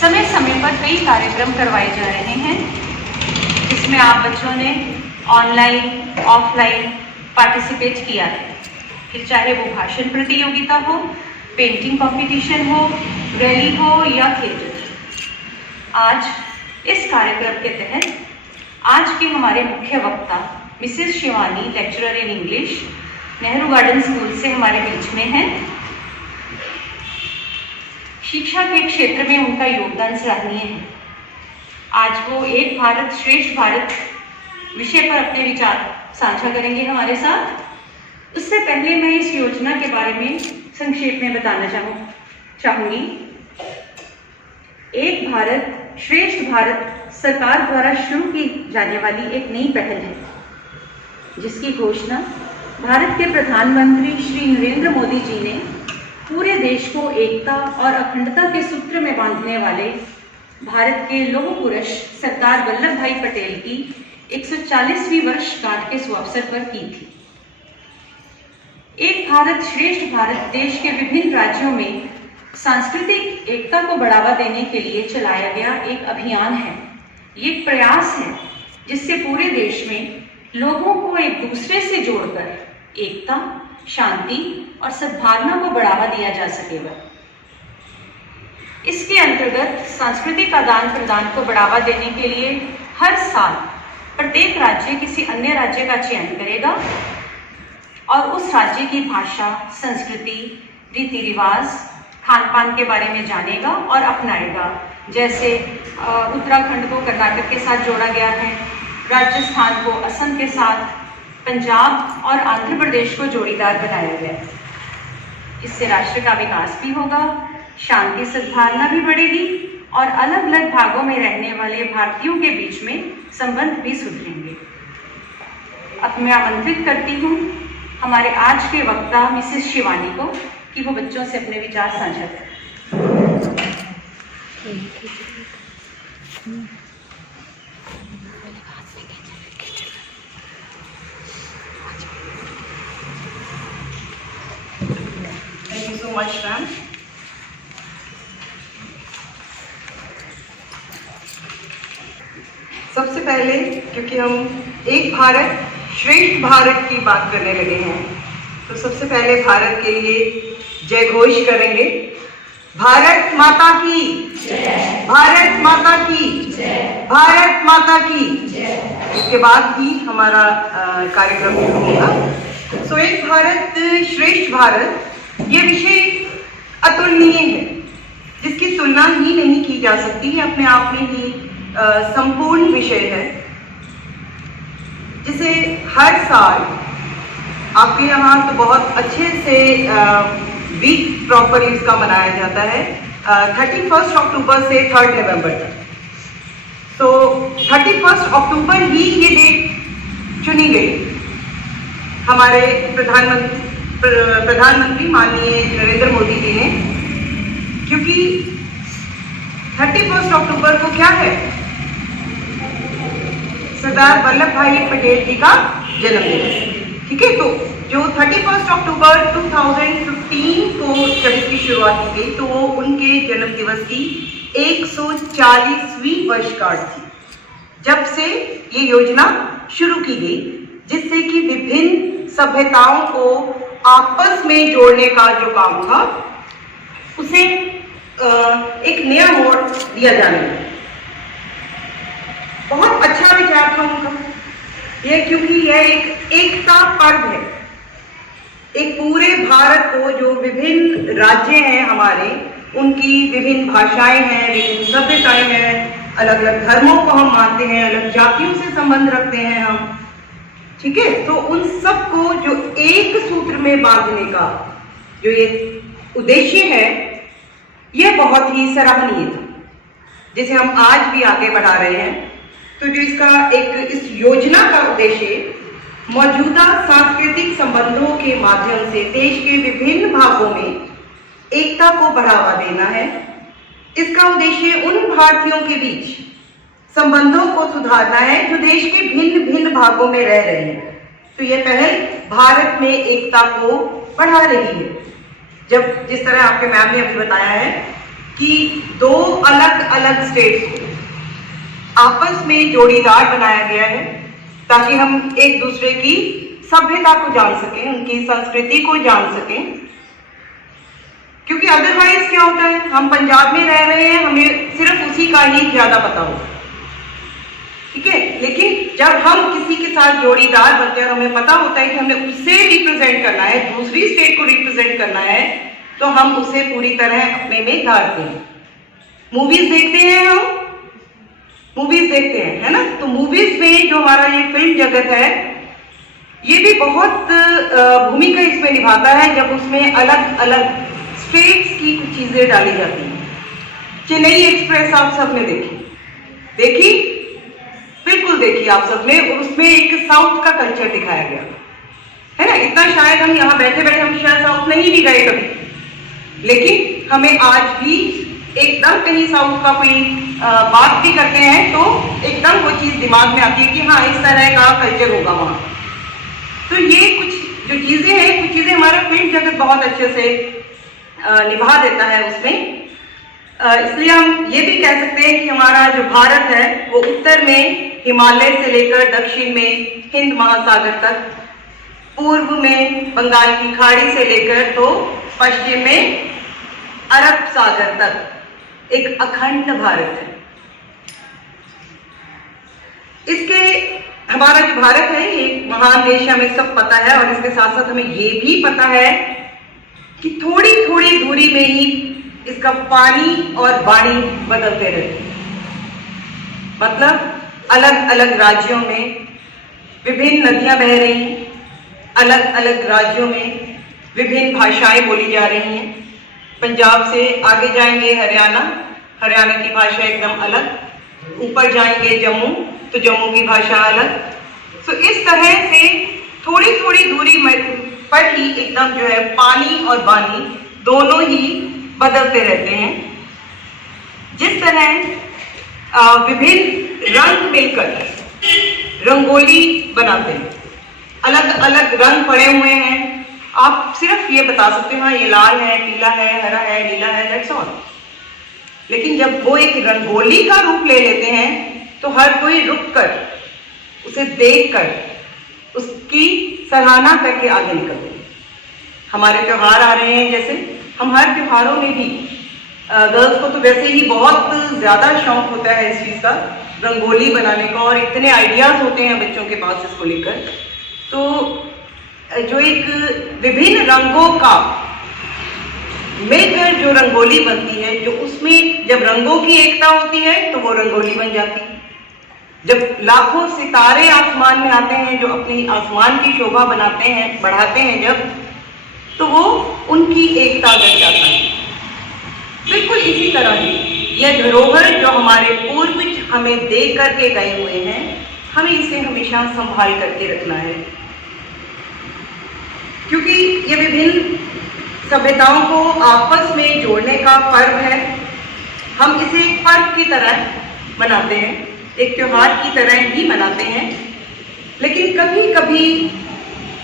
समय समय पर कई कार्यक्रम करवाए जा रहे हैं, जिसमें आप बच्चों ने ऑनलाइन ऑफलाइन पार्टिसिपेट किया है। फिर चाहे वो भाषण प्रतियोगिता हो, पेंटिंग कंपटीशन हो, रैली हो या थिएटर। आज इस कार्यक्रम के तहत आज के हमारे मुख्य वक्ता Mrs Shivani, lecturer in English, Nehru garden school से हमारे बीच में हैं। शिक्षा के क्षेत्र में उनका योगदान सराहनीय है। आज वो एक भारत श्रेष्ठ भारत विषय पर अपने विचार साझा करेंगे हमारे साथ। उससे पहले मैं इस योजना के बारे में संक्षेप में बताना चाहूंगी। एक भारत श्रेष्ठ भारत सरकार द्वारा शुरू की जाने वाली एक नई पहल है, जिसकी घोषणा भारत के प्रधानमंत्री श्री नरेंद्र मोदी जी ने पूरे देश को एकता और अखंडता के सूत्र में बांधने वाले भारत के लौह पुरुष सरदार वल्लभ भाई पटेल की 140वीं वर्षगांठ के सुअवसर पर की थी। एक भारत श्रेष्ठ भारत देश के विभिन्न राज्यों में सांस्कृतिक एकता को बढ़ावा देने के लिए चलाया गया एक अभियान है। ये एक प्रयास है जिससे पूरे देश में लोगों को एक दूसरे से जोड़कर एकता, शांति और सद्भावना को बढ़ावा दिया जा सकेगा। इसके अंतर्गत सांस्कृतिक आदान प्रदान को बढ़ावा देने के लिए हर साल प्रत्येक राज्य किसी अन्य राज्य का चयन करेगा और उस राज्य की भाषा, संस्कृति, रीति रिवाज, खान पान के बारे में जानेगा और अपनाएगा। जैसे उत्तराखंड को कर्नाटक के साथ जोड़ा गया है, राजस्थान को असम के साथ, पंजाब और आंध्र प्रदेश को जोड़ीदार बनाया गया है। इससे राष्ट्र का विकास भी होगा, शांति सद्भावना भी बढ़ेगी और अलग अलग भागों में रहने वाले भारतीयों के बीच में संबंध भी सुधरेंगे। अब मैं आमंत्रित करती हूँ हमारे आज के वक्ता मिसेस शिवानी को कि वो बच्चों से अपने विचार साझा करें। Thank you so much, ma'am. सबसे पहले क्योंकि हम एक भारत श्रेष्ठ भारत की बात करने लगे हैं, तो सबसे पहले भारत के लिए जय घोष करेंगे। भारत माता की जय, भारत माता की जय, भारत माता की जय। इसके बाद ही हमारा कार्यक्रम शुरू होगा। सो एक भारत श्रेष्ठ भारत ये विषय अतुलनीय है, जिसकी तुलना ही नहीं की जा सकती है। अपने आप में ही संपूर्ण विषय है, जिसे हर साल आपके यहाँ तो बहुत अच्छे से वीक प्रॉपर इसका मनाया जाता है 31 अक्टूबर से 3 नवंबर तक। तो 31 अक्टूबर ही ये डेट चुनी गई हमारे प्रधानमंत्री माननीय नरेंद्र मोदी जी ने, क्योंकि 31 अक्टूबर को क्या है, सरदार वल्लभ भाई पटेल जी का जन्मदिन। ठीक है, तो जो 31 अक्टूबर 2015 को जब इसकी शुरुआत की गई, तो वो उनके जन्म दिवस की 140वीं वर्षगांठ थी, जब से ये योजना शुरू की गई, जिससे कि विभिन्न सभ्यताओं को आपस में जोड़ने का जो काम था, उसे एक नया मोड़ दिया जाने लगा। बहुत अच्छा विचार था उनका यह, क्योंकि यह एक एकता पर्व है। एक पूरे भारत को, जो विभिन्न राज्य हैं हमारे, उनकी विभिन्न भाषाएं हैं, विभिन्न सभ्यताएं हैं, अलग अलग धर्मों को हम मानते हैं, अलग जातियों से संबंध रखते हैं हम। ठीक है, तो उन सबको जो एक सूत्र में बांधने का जो ये उद्देश्य है, यह बहुत ही सराहनीय था, जिसे हम आज भी आगे बढ़ा रहे हैं। तो जो इस योजना का उद्देश्य मौजूदा सांस्कृतिक संबंधों के माध्यम से देश के विभिन्न भागों में एकता को बढ़ावा देना है। इसका उद्देश्य उन भारतीयों के बीच संबंधों को सुधारना है जो देश के भिन्न भिन्न भागों में रह रहे हैं। तो यह पहल भारत में एकता को बढ़ा रही है। जब जिस तरह आपके मैम ने अभी बताया है कि दो अलग अलग स्टेट्स को आपस में जोड़ीदार बनाया गया है ताकि हम एक दूसरे की सभ्यता को जान सकें, उनकी संस्कृति को जान सकें। क्योंकि अदरवाइज क्या होता है, हम पंजाब में रह रहे हैं, हमें सिर्फ उसी का ही ज्यादा पता होगा, ठीक है। लेकिन जब हम किसी के साथ जोड़ीदार बनते हैं और हमें पता होता है कि हमें उससे रिप्रेजेंट करना है, दूसरी स्टेट को रिप्रेजेंट करना है, तो हम उसे पूरी तरह अपने में ढालते हैं। मूवीज देखते हैं, हम मूवीज देखते हैं, है ना। तो मूवीज में जो हमारा ये फिल्म जगत है, ये भी बहुत भूमिका इसमें निभाता है जब उसमें अलग अलग स्टेट्स की कुछ चीजें डाली जाती हैं। चेन्नई एक्सप्रेस आप सबने देखी, बिल्कुल देखी आप सबने, और उसमें एक साउथ का कल्चर दिखाया गया है ना। इतना शायद हम यहाँ बैठे बैठे हम शायद साउथ नहीं भी गए कभी, लेकिन हमें आज भी एकदम कहीं साउथ का कोई बात भी करते हैं तो एकदम वो चीज दिमाग में आती है कि हाँ, इस तरह का कल्चर होगा वहां। तो ये कुछ जो चीजें हैं, कुछ चीजें हमारा फिल्म जगत बहुत अच्छे से निभा देता है उसमें। इसलिए हम ये भी कह सकते हैं कि हमारा जो भारत है वो उत्तर में हिमालय से लेकर दक्षिण में हिंद महासागर तक, पूर्व में बंगाल की खाड़ी से लेकर तो पश्चिम में अरब सागर तक एक अखंड भारत है। इसके हमारा जो भारत है ये एक महान देश है, हमें सब पता है। और इसके साथ साथ हमें ये भी पता है कि थोड़ी थोड़ी दूरी में ही इसका पानी और वाणी बदलते रहते हैं। मतलब अलग अलग राज्यों में विभिन्न नदियां बह रही हैं, अलग अलग राज्यों में विभिन्न भाषाएं बोली जा रही हैं। पंजाब से आगे जाएंगे हरियाणा की भाषा एकदम अलग, ऊपर जाएंगे जम्मू तो जम्मू की भाषा अलग। तो इस तरह से थोड़ी थोड़ी दूरी पर ही एकदम जो है पानी और वाणी दोनों ही बदलते रहते हैं। जिस तरह विभिन्न रंग मिलकर रंगोली बनाते हैं, अलग अलग रंग पड़े हुए हैं, आप सिर्फ ये बता सकते हो हाँ ये लाल है, पीला है, हरा है, नीला है, दैट्स ऑल। लेकिन जब वो एक रंगोली का रूप ले लेते हैं तो हर कोई रुककर उसे देखकर उसकी सराहना करके आगे निकलते हैं। हमारे त्योहार आ रहे हैं, जैसे हम हर त्योहारों में भी गर्ल्स को तो वैसे ही बहुत ज्यादा शौक होता है इस चीज का, रंगोली बनाने का, और इतने आइडियाज होते हैं बच्चों के पास इसको लेकर। तो जो एक विभिन्न रंगों का मिलकर जो रंगोली बनती है, जो उसमें जब रंगों की एकता होती है तो वो रंगोली बन जाती है। जब लाखों सितारे आसमान में आते हैं, जो अपनी आसमान की शोभा बनाते हैं, बढ़ाते हैं जब, तो वो उनकी एकता बन जाता है। बिल्कुल इसी तरह ही यह धरोहर जो हमारे पूर्वज हमें दे करके गए हुए हैं, हमें इसे हमेशा संभाल करके रखना है, क्योंकि ये विभिन्न सभ्यताओं को आपस में जोड़ने का पर्व है। हम इसे एक पर्व की तरह मनाते हैं, एक त्योहार की तरह ही मनाते हैं। लेकिन कभी कभी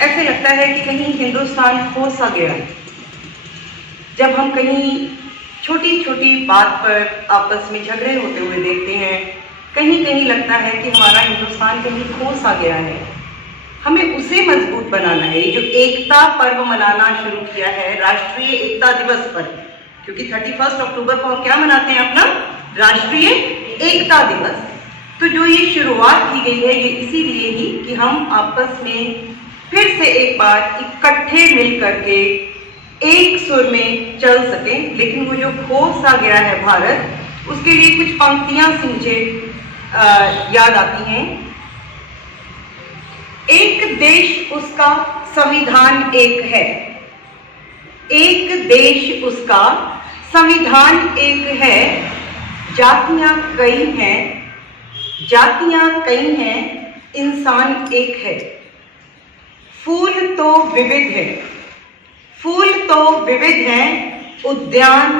ऐसे लगता है कि कहीं हिंदुस्तान खो सा गया है। जब हम कहीं छोटी छोटी बात पर आपस में झगड़े होते हुए देखते हैं, कहीं कहीं लगता है कि हमारा हिंदुस्तान कहीं खो सा गया है। हमें उसे मजबूत बनाना है। ये जो एकता पर्व मनाना शुरू किया है, राष्ट्रीय एकता दिवस पर, क्योंकि 31 अक्टूबर को हम क्या मनाते हैं, अपना राष्ट्रीय एकता दिवस। तो जो ये शुरुआत की गई है ये इसीलिए ही कि हम आपस में फिर से एक बार इकट्ठे मिल करके एक सुर में चल सकें। लेकिन वो जो खो सा गया है भारत, उसके लिए कुछ पंक्तियां से मुझे याद आती हैं। एक देश उसका संविधान एक है, एक देश उसका संविधान एक है, जातियां कई हैं, जातियां कई हैं, इंसान एक है। फूल तो विविध है, फूल तो विविध हैं, उद्यान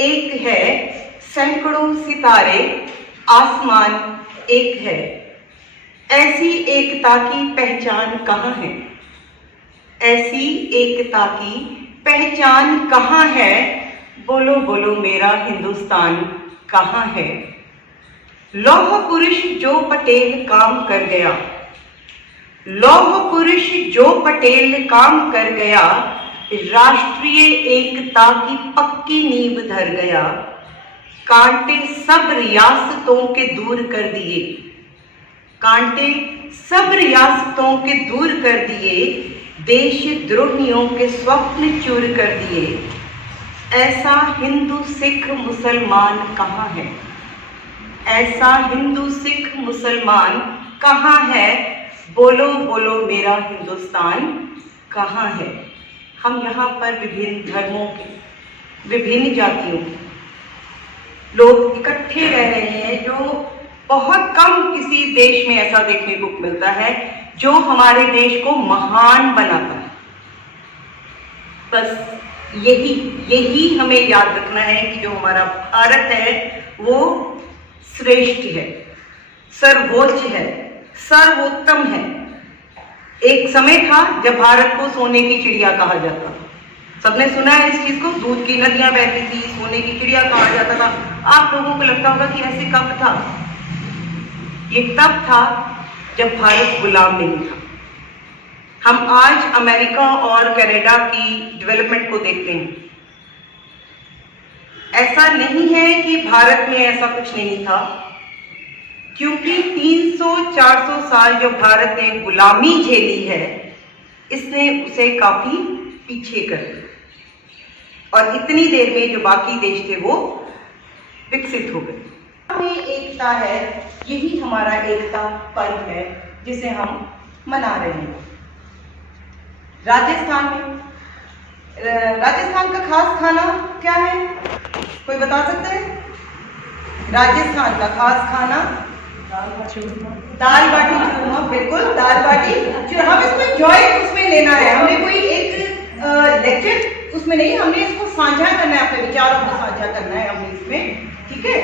एक है, सैकड़ों सितारे, आसमान एक है। ऐसी एकता की पहचान कहाँ है, ऐसी एकता की पहचान कहाँ है, बोलो बोलो मेरा हिंदुस्तान कहाँ है? लौह पुरुष जो पटेल काम कर गया, लौह पुरुष जो पटेल काम कर गया, राष्ट्रीय एकता की पक्की नींव धर गया। कांटे सब रियासतों के दूर कर दिए, कांटे सब रियासतों के दूर कर दिए, देशद्रोहियों के स्वप्न चूर कर दिए। ऐसा हिंदू सिख मुसलमान कहाँ है? ऐसा हिंदू सिख मुसलमान कहाँ है? बोलो बोलो मेरा हिंदुस्तान कहाँ है? हम यहाँ पर विभिन्न धर्मों के, विभिन्न जातियों के लोग इकट्ठे रह रहे हैं, जो बहुत कम किसी देश में ऐसा देखने को मिलता है जो हमारे देश को महान बनाता है। बस यही हमें याद रखना है कि जो हमारा भारत है वो श्रेष्ठ है, सर्वोच्च है, सर्वोत्तम है। एक समय था जब भारत को सोने की चिड़िया कहा जाता था। सबने सुना है इस चीज को, दूध की नदियां बहती थी, सोने की चिड़िया कहा जाता था। आप लोगों को लगता होगा कि ऐसे कब था? ये तब था जब भारत गुलाम नहीं था। हम आज अमेरिका और कनाडा की डेवलपमेंट को देखते हैं। ऐसा नहीं है कि भारत में ऐसा कुछ नहीं था, क्योंकि 300-400 साल जो भारत ने गुलामी झेली है, इसने उसे काफी पीछे कर दिया और इतनी देर में जो बाकी देश थे वो विकसित हो गए। हमें एकता है, यही हमारा एकता पर्व है जिसे हम मना रहे हैं। राजस्थान में, राजस्थान का खास खाना क्या है? कोई बता सकते हैं? राजस्थान का खास खाना दाल बाटी चूरमा। बिल्कुल, दाल बाटी चूरमा। हम इसमें जॉय उसमें लेना है, हमने कोई एक लेक्चर उसमें नहीं, हमने इसको साझा करना है, अपने विचारों को साझा करना है हमने इसमें। ठीक है,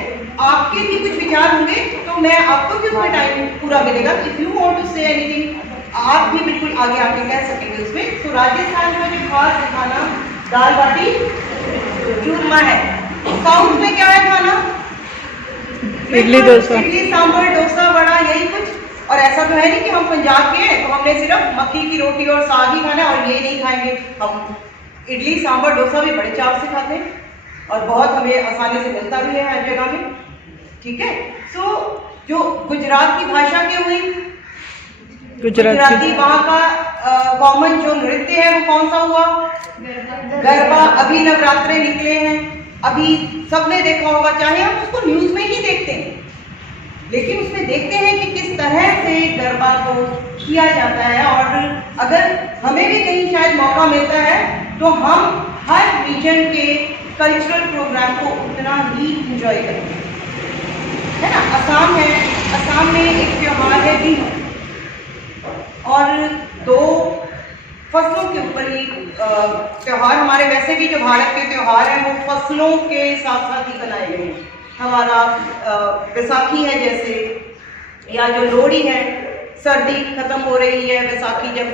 आपके भी कुछ विचार होंगे तो मैं आपको भी उसमें टाइम पूरा मिलेगा। If you want to say anything, आप भी बिल्कुल आगे आके कह सकेंगे उसमें। तो राजस्थान का जो खास खाना दाल बाटी चूरमा है। साउथ में क्या है खाना? इडली डोसा, इडली सांभर डोसा वड़ा, यही कुछ। और ऐसा तो है नहीं कि हम पंजाब के हैं तो हमने सिर्फ मक्की की रोटी और साग ही खाना है और ये नहीं खाएंगे। हम इडली सांभर डोसा भी बड़े चाव से खाते हैं और बहुत हमें आसानी से मिलता भी है हर जगह में। ठीक है, सो जो गुजरात की भाषा की हुई, गुजराती, वहाँ का कॉमन जो नृत्य है वो कौन सा हुआ? गरबा। अभी नवरात्रे निकले हैं, अभी सबने देखा होगा, चाहे हम उसको न्यूज में ही देखते हैं लेकिन उसमें देखते हैं कि किस तरह से गरबा को किया जाता है। और अगर हमें भी कहीं शायद मौका मिलता है तो हम हर रीजन के कल्चरल प्रोग्राम को उतना ही एंजॉय करते हैं, है ना। असम है, असम में एक त्योहार है बिहू, और 2 फसलों के ऊपर ही त्योहार, हमारे वैसे भी जो भारत के त्योहार हैं वो फसलों के साथ साथ ही बनाए गए हैं। हमारा बैसाखी है जैसे, या जो लोहड़ी है, सर्दी खत्म हो रही है, बैसाखी जब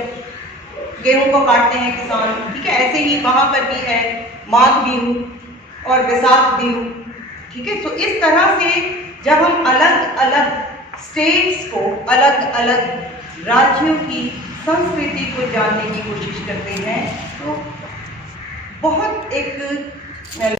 गेहूं को काटते हैं किसान। ठीक है, ऐसे ही वहाँ पर भी है माघ बिहू और बैसाख बिहू। ठीक है, तो इस तरह से जब हम अलग अलग स्टेट्स को, अलग अलग राज्यों की संस्कृति को जानने की कोशिश करते हैं तो बहुत एक